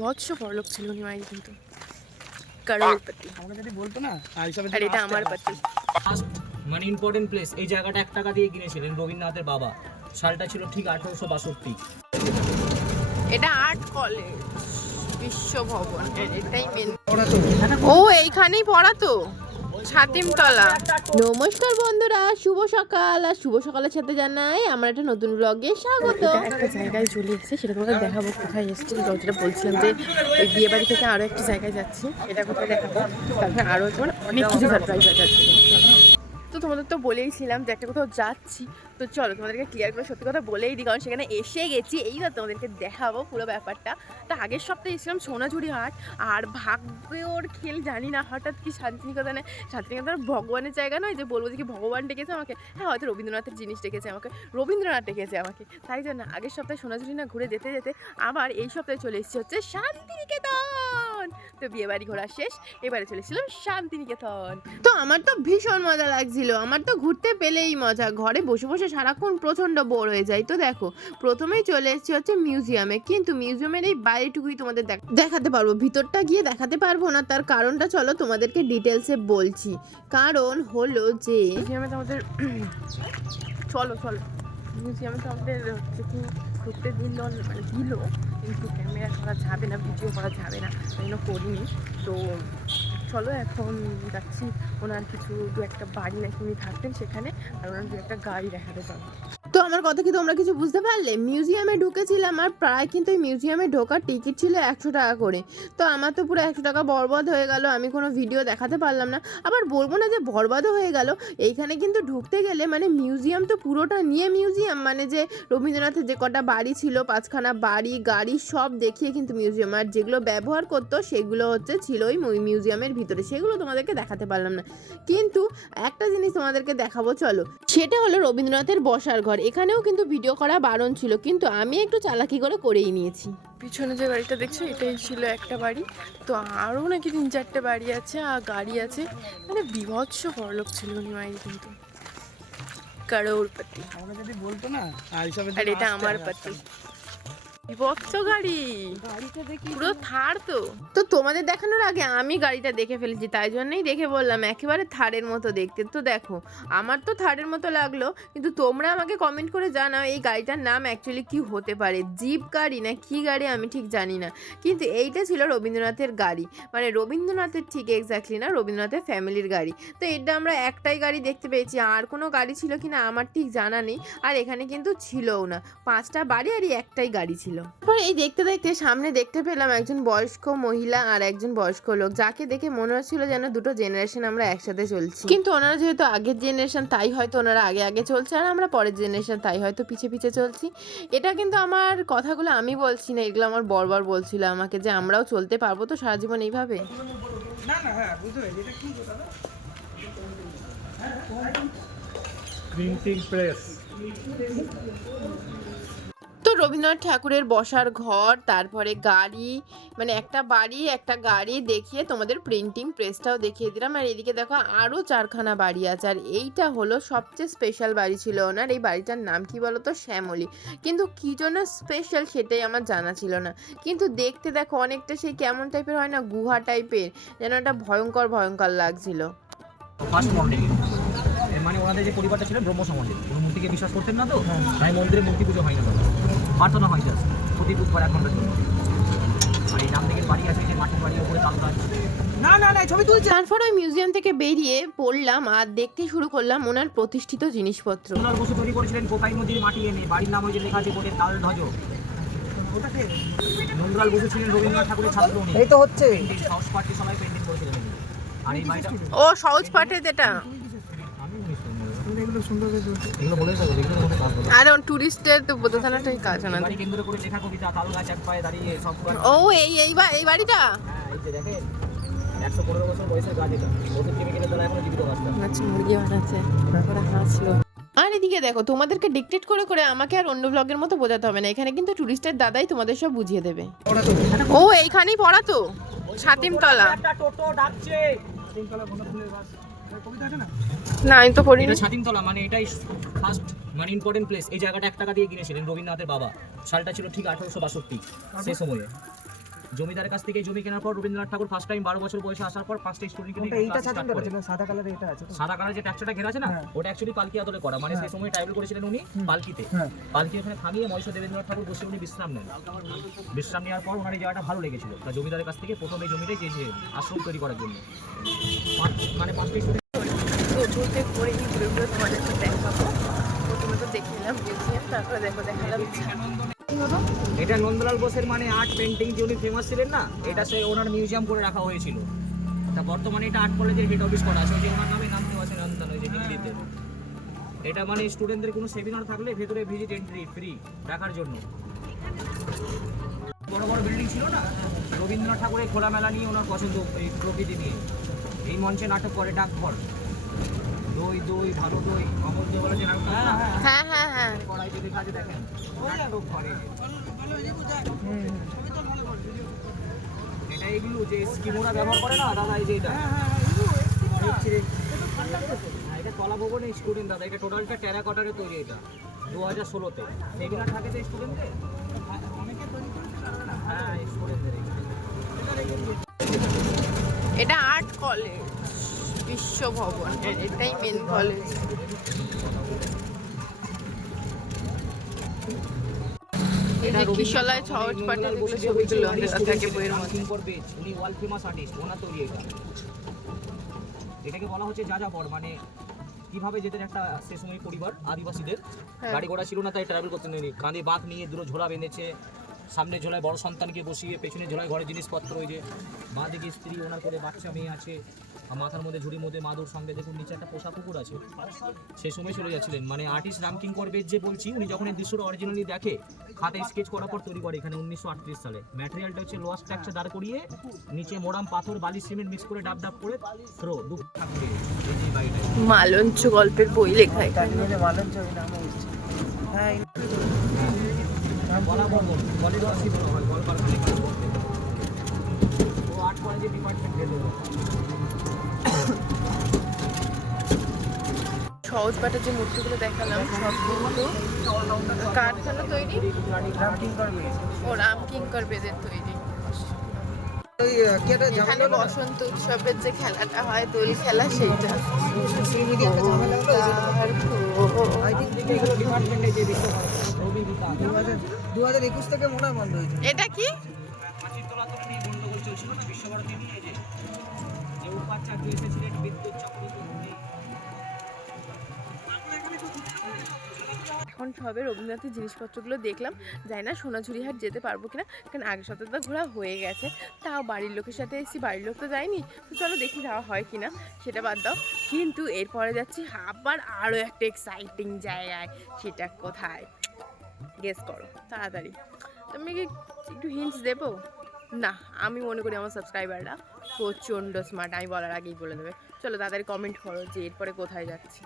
বিভৎস বড়লোক ছিল উনি মায়ের কিন্তু। করোড়পতি আমাকে যদি বলতো না আর হিসাবে আর এটা আমার পাতি মানে ইম্পর্টেন্ট প্লেস এই জায়গাটা এক টাকা দিয়ে কিনেছিলেন রবীন্দ্রনাথের বাবা। সালটা ছিল ঠিক আঠারোশো বাষট্টি। এটা আর্ট কলেজ বিশ্বভবন এটাই মেন ও এইখানেই পড়াতো? ছাতিমতলা। নমস্কার বন্ধুরা শুভ সকাল। আর শুভ সকালের সাথে জানাই আমার একটা নতুন ব্লগে স্বাগত। একটা জায়গায় চলে এসেছে সেটা তোমাকে দেখাবো কোথায় এসেছি। যেটা বলছিলাম যে ওই বিয়ে বাড়ি থেকে আরও একটা জায়গায় যাচ্ছি এটা কোথায় দেখাবো? তারপরে আরও তোমার অনেক কিছু সারপ্রাইজ আছে। তো তোমাদের তো বলেইছিলাম যে একটা কোথাও যাচ্ছি। তো চলো তোমাদেরকে ক্লিয়ার করে সত্যি কথা বলেই দিই, কারণ সেখানে এসে গেছি এইবার তোমাদেরকে দেখাবো পুরো ব্যাপারটা। তো আগের সপ্তাহে এসেছিলাম সোনাঝুরি হাট, আর ভাগ্যর খেল জানি না, হঠাৎ কি শান্তিনিকেতনে শান্তিনিকেতন ভগবানের জায়গা নয় যে বলব যে কি ভগবান ডেকেছে আমাকে? হ্যাঁ হয়তো রবীন্দ্রনাথের জিনিস ডেকেছে আমাকে। রবীন্দ্রনাথ ডেকেছে আমাকে। তাই জন্য আগের সপ্তাহে সোনাঝুরি না ঘুরে যেতে যেতে আবার এই সপ্তাহে চলে এসেছি হচ্ছে শান্তিনিকেতন! তো বিয়ে বাড়ি ঘোরা শেষ এবারে চলেছিলাম শান্তিনিকেতন। তো আমার তো ভীষণ মজা লাগছিল। আমার তো ঘুরতে পেলেই মজা। ঘরে বসে বসে সারাক্ষণ প্রচণ্ড বোর হয়ে যায়। তো দেখো প্রথমেই চলে এসেছি হচ্ছে মিউজিয়ামে কিন্তু মিউজিয়ামের এই বাইরেটুকুই তোমাদের দেখ- দেখাতে পারব। ভিতরটা গিয়ে দেখাতে পারব না। তার কারণটা চলো তোমাদেরকে ডিটেলসে বলছি। কারণ হলো যে মিউজিয়ামে তো আমাদের চলো চলো। মিউজিয়ামে তো আমাদের হচ্ছে কি ঘুরতে দিল মানে দিল। কিন্তু ক্যামেরা করা যাবে না ভিডিও করা যাবে না তাই জন্য করিনি। তো চলো এখন যাচ্ছি, ওনার কিছু দু একটা বাড়ি নাকি উনি থাকতেন সেখানে, আর ওনার দু একটা গাড়ি দেখাতে তো আমার কথা কি তোমরা কিছু বুঝতে পারলে? মিউজিয়ামে ঢুকেছিলাম আর প্রায় কিন্তু এই মিউজিয়ামে ঢোকার টিকিট ছিল একশো টাকা করে। তো আমার তো পুরো একশো টাকা বরবাদ হয়ে গেল, আমি কোনো ভিডিও দেখাতে পারলাম না। আবার বলব না যে বরবাদও হয়ে গেল, এইখানে কিন্তু ঢুকতে গেলে মানে মিউজিয়াম তো পুরোটা নিয়ে মিউজিয়াম মানে যে রবীন্দ্রনাথের যে কটা বাড়ি ছিল, পাঁচখানা বাড়ি, গাড়ি সব দেখিয়ে কিন্তু মিউজিয়াম আর যেগুলো ব্যবহার করতো সেগুলো হচ্ছে ছিল ওই মিউজিয়ামের ভিতরে। সেগুলো তোমাদেরকে দেখাতে পারলাম না। কিন্তু একটা জিনিস তোমাদেরকে দেখাবো, চলো। সেটা হলো রবীন্দ্রনাথের বসার ঘর। এখানেও কিন্তু ভিডিও করা বারণ ছিল কিন্তু আমি একটু চালাকি করে করেই নিয়েছি। পিছনে যে বাড়িটা দেখছ এটাই ছিল একটা বাড়ি। তো আরও নাকি তিন চারটে বাড়ি আছে আর গাড়ি আছে। মানে বিভৎস বড়লোক ছিল উনি মায়ের কিন্তু। কারোর পাতি যদি বলতো না আর এটা আমার পাতি বিভৎস গাড়ি গাড়িটা দেখি পুরো থার তো। তো তোমাদের দেখানোর আগে আমি গাড়িটা দেখে ফেলেছি, তাই জন্যই দেখে বললাম, একেবারে থারের মতো দেখতে। তো দেখো, আমার তো থারের মতো লাগল, কিন্তু তোমরা আমাকে কমেন্ট করে জানাও এই গাড়িটার নাম অ্যাকচুয়ালি কি হতে পারে, জিপ গাড়ি না কি গাড়ি আমি ঠিক জানি না। কিন্তু এইটা ছিল রবীন্দ্রনাথের গাড়ি। মানে রবীন্দ্রনাথের ঠিক এক্স্যাক্টলি না, রবীন্দ্রনাথের ফ্যামিলির গাড়ি। তো এটা আমরা একটাই গাড়ি দেখতে পেয়েছি, আর কোনো গাড়ি ছিল কি না আমার ঠিক জানা নেই, আর এখানে কিন্তু ছিলও না। পাঁচটা বাড়ি আর একটাই গাড়ি ছিল। তারপর এই দেখতে দেখতে সামনে দেখতে পেলাম একজন বয়স্ক মহিলা আর একজন বয়স্ক লোক যাকে দেখে মনে হচ্ছিল যেন দুটো জেনারেশন আমরা একসাথে চলছি। কিন্তু ওনারা যেহেতু আগের জেনারেশন তাই হয়তো ওনারা আগে আগে চলছে আর আমরা পরের জেনারেশন তাই হয়তো পিছে পিছে চলছি। এটা কিন্তু আমার কথাগুলো আমি বলছি না এগুলো আমার বরবার বলছিল আমাকে যে আমরাও চলতে পারব তো সারা জীবন এইভাবে। না না হ্যাঁ বুঝতে এটা কি দাদা? প্রিন্টিং প্রেস রবীন্দ্রনাথ ঠাকুরের বসার ঘর তারপরে গাড়ি মানে একটা বাড়ি একটা গাড়ি দেখিয়ে তোমাদের প্রিন্টিং প্রেসটাও দেখিয়ে দিলাম। আর এদিকে দেখো আরও চারখানা বাড়ি আছে। আর এইটা হলো সবচেয়ে স্পেশাল বাড়ি ছিল ওনার। এই বাড়িটার নাম কি বলো তো? শ্যামলী। কিন্তু কী জন্য স্পেশাল সেটাই আমার জানা ছিল না। কিন্তু দেখতে দেখো অনেকটা সেই কেমন টাইপের হয় না? গুহা টাইপের যেন একটা ভয়ঙ্কর ভয়ঙ্কর লাগছিল। মানে ওনাদের যে পরিবারটা ছিল ব্রহ্ম কোনো মূর্তিকে বিশ্বাস করতেন না তো? তাই মন্দিরে মূর্তি পুজো হয় না প্রার্থনা হয় জাস্ট প্রতি বুধবার এক ঘণ্টার জন্য আর এই নাম থেকে বাড়ি আছে যে মাটির বাড়ি ওপরে তাল গাছ। না না না ছবি তুলছে। তারপর ওই মিউজিয়াম থেকে বেরিয়ে পড়লাম আর দেখতে শুরু করলাম ওনার প্রতিষ্ঠিত জিনিসপত্র। সোনার বসু তৈরি করেছিলেন কোপাই নদীর মাটি এনে। বাড়ির নাম ওই যে লেখা আছে বোর্ডে তাল ধ্বজ। নন্দলাল বসু ছিলেন রবীন্দ্রনাথ ঠাকুরের ছাত্র উনি। এই তো হচ্ছে। সবাই পেন্টিং করেছিলেন আর এই বাড়িটা ও সহজ পাঠে যেটা আমি উনিশ নম্বরে। তুমি এগুলো সুন্দর করে এগুলো বলে যাব এগুলো কাজ হবে না। আর টুরিস্টের তো কাজ এই বাড়ি কেন্দ্র করে লেখা কবিতা তাল গাছ এক পায়ে দাঁড়িয়ে সব ও এই এই বা- এই বাড়িটা? হ্যাঁ এই যে দেখেন একশো পনেরো বছর বয়সের গাছ এটা। ওষুধ কেমিক্যালের দ্বারা এখনও জীবিত গাছটা আচ্ছা মুরগি বানাচ্ছে ওরা হাসলো। আর এদিকে দেখো তোমাদেরকে ডিকটেট করে করে আমাকে আর অন্য ব্লগের মতো বোঝাতে হবে না। এখানে কিন্তু টুরিস্টের দাদাই তোমাদের সব বুঝিয়ে দেবে। ও এইখানেই পড়াতো ছাতিমতলা। টোটো ডাকছে। না না আমি তো পড়িনি। এটা ছাতিমতলা মানে এটাই ফার্স্ট মানে ইম্পর্টেন্ট প্লেস এই জায়গাটা এক টাকা দিয়ে কিনেছিলেন রবীন্দ্রনাথের বাবা। সালটা ছিল ঠিক আঠারোশো বাষট্টি সে সময়ে। জমিদারের কাছ থেকে জমি কেনার পর রবীন্দ্রনাথ ঠাকুর ফার্স্ট টাইম বারো বছর বয়সে আসার পর পাঁচটা স্টুডেন্টকে এইটা সাদা কালারের এটা আছে সাদা কালার যে ট্যাক্সটা ঘেরা আছে না হ্যাঁ। ওটা অ্যাকচুয়ালি পালকি আদলে করা। মানে সেই। সময় ট্রাইবেল করেছিলেন উনি পালকিতে। হ্যাঁ। পালকি ওখানে থামিয়ে মহেশ দেবেন্দ্রনাথ ঠাকুর বসে উনি বিশ্রাম নেন। বিশ্রাম নেওয়ার পর ওনার এই জায়গাটা ভালো লেগেছিল। তা জমিদারের কাছ থেকে প্রথম এই জমিটাই চেয়েছিলেন আশ্রম তৈরি করার জন্য। মানে পাঁচটা স্টুডেন্ট তো ঘুরতে ঘুরে ঘুরে ঘুরে তোমাদের সাথে দেখাবো। প্রথমে তো দেখে নিলাম মিউজিয়াম তারপরে দেখো, দেখালাম। এটা নন্দলাল বোসের মানে আর্ট পেন্টিং যে উনি ফেমাস ছিলেন না, এটা সে ওনার মিউজিয়াম করে রাখা হয়েছিল। তা বর্তমানে এটা আর্ট কলেজের হেড অফিস করা আছে যে ওনার নামে নাম দেওয়া আছে নন্দন ওই যে দিল্লিতে। এটা মানে স্টুডেন্টদের কোনো সেমিনার থাকলে ভেতরে ভিজিট এন্ট্রি ফ্রি রাখার জন্য। বড় বড় বিল্ডিং ছিল না? রবীন্দ্রনাথ ঠাকুরের খোলামেলা নিয়ে ওনার পছন্দ এই প্রকৃতি নিয়ে। এই মঞ্চে নাটক করে ডাকঘর। দই দই ভালো দই। অমর দই বলে যে নাটক হ্যাঁ হ্যাঁ। হ্যাঁ কড়াই যদি কাজে দেখেন নাটক করে এটা এগুলো যে স্কিমোরা ব্যবহার করে না দাদা এই যে এটা। হ্যাঁ, এটা কলা ভবনে স্টুডেন্ট দাদা এটা টোটালটা টেরাকটারে তৈরি এটা দু হাজার ষোলোতে। সেমিনার থাকে তো স্টুডেন্টদের হ্যাঁ স্টুডেন্টদের এটা আর্ট কলেজ বিশ্ব ভবন এটাই মেন কলেজ কিশলায় থাকে বইয়ের মধ্যে। উনি ওয়ার্ল্ড ফেমাস আর্টিস্ট ওনার তৈরি এটা। এটাকে বলা হচ্ছে মানে কীভাবে যেতেন একটা সে সময় পরিবার আদিবাসীদের। হ্যাঁ। গাড়ি ঘোড়া ছিল না তাই ট্রাভেল করতে কাঁধে বাঁক নিয়ে দুটো ঝোলা বেঁধেছে সামনে ঝোলায় বড় সন্তানকে বসিয়ে পেছনে ঝোলায় ঘরের জিনিসপত্র ওই যে বাঁ দিকে স্ত্রী ওনার করে বাচ্চা মেয়ে আছে মাথার মধ্যে ঝুড়ির মধ্যে মাদুর সঙ্গে দেখুন নিচে একটা পোষা কুকুর আছে। সেই সময় চলে যাচ্ছিলেন। মানে আর্টিস্ট রামকিং করবেজ যে বলছি উনি যখন এই দৃশ্যটা অরিজিনালি দেখে খাতে স্কেচ করার পর তৈরি করে এখানে উনিশশো আটত্রিশ সালে। ম্যাটেরিয়ালটা হচ্ছে লোয়ার স্ট্রাকচার দাঁড় করিয়ে নিচে মোড়াম পাথর বালি সিমেন্ট মিক্স করে ডাব ডাব করে থ্রো দু মালঞ্চ গল্পের বই লেখা হ্যাঁ সহজ পাঠের যে মূর্তিগুলো দেখালাম সবগুলো কারখানা তৈরি? ও রাম কিঙ্কর বেদের তৈরি। এখানে ঝামেলা হলো না? বসন্ত উৎসবের যে খেলাটা হয় দোল খেলা সেইটা মনে এটা কি? বিশ্বভারতী নিয়ে যে যে উপাচার্য এসেছিলেন বিদ্যুৎ চক্রবর্তী। এখন সবে রবীন্দ্রনাথের জিনিসপত্রগুলো দেখলাম। যাই না সোনাঝুরি হাট যেতে পারব কিনা, কারণ আগের সপ্তাহে তো ঘোরা হয়ে গেছে। তাও বাড়ির লোকের সাথে এসেছি, বাড়ির লোক তো যায়নি। তো চলো দেখি যাওয়া হয় কিনা, সেটা বাদ দাও। কিন্তু এরপরে যাচ্ছি আবার আরও একটা এক্সাইটিং জায়গায়, সেটা কোথায়? গেস করো, তাড়াতাড়ি। তুমি কি একটু হিন্টস দেবো? না, আমি মনে করি আমার সাবস্ক্রাইবাররা প্রচণ্ড স্মার্ট আমি বলার আগেই বলে দেবে। চলো তাড়াতাড়ি কমেন্ট করো যে এরপরে কোথায় যাচ্ছি।